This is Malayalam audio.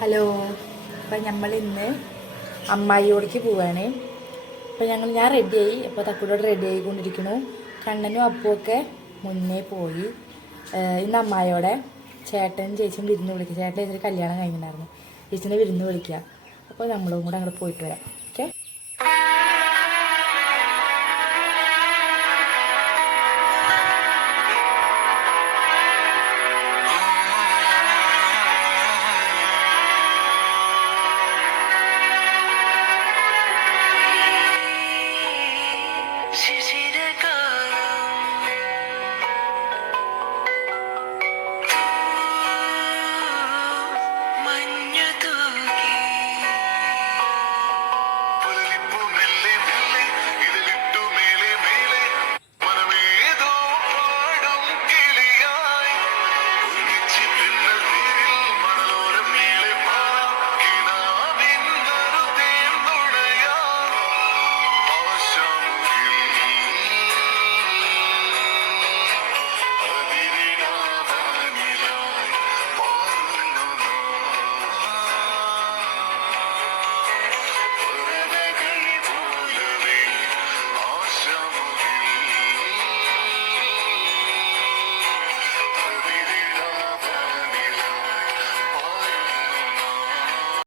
ഹലോ. അപ്പം നമ്മൾ ഇന്ന് അമ്മായിയോടേക്ക് പോവാണ്. അപ്പം ഞാൻ റെഡിയായി. അപ്പോൾ തക്കുടോട് റെഡി ആയിക്കൊണ്ടിരിക്കുന്നു. കണ്ണനും അപ്പുമൊക്കെ മുന്നേ പോയി. ഇന്ന് അമ്മായിയോടെ ചേട്ടനും ചേച്ചിയും വിരുന്ന് വിളിക്കുക. ചേട്ടൻ ചേച്ചിയുടെ കല്യാണം കഴിഞ്ഞിട്ടുണ്ടായിരുന്നു. ചേച്ചിനെ വിരുന്ന് വിളിക്കുക. അപ്പോൾ നമ്മളും കൂടെ അങ്ങോട്ട് പോയിട്ട് വരാം.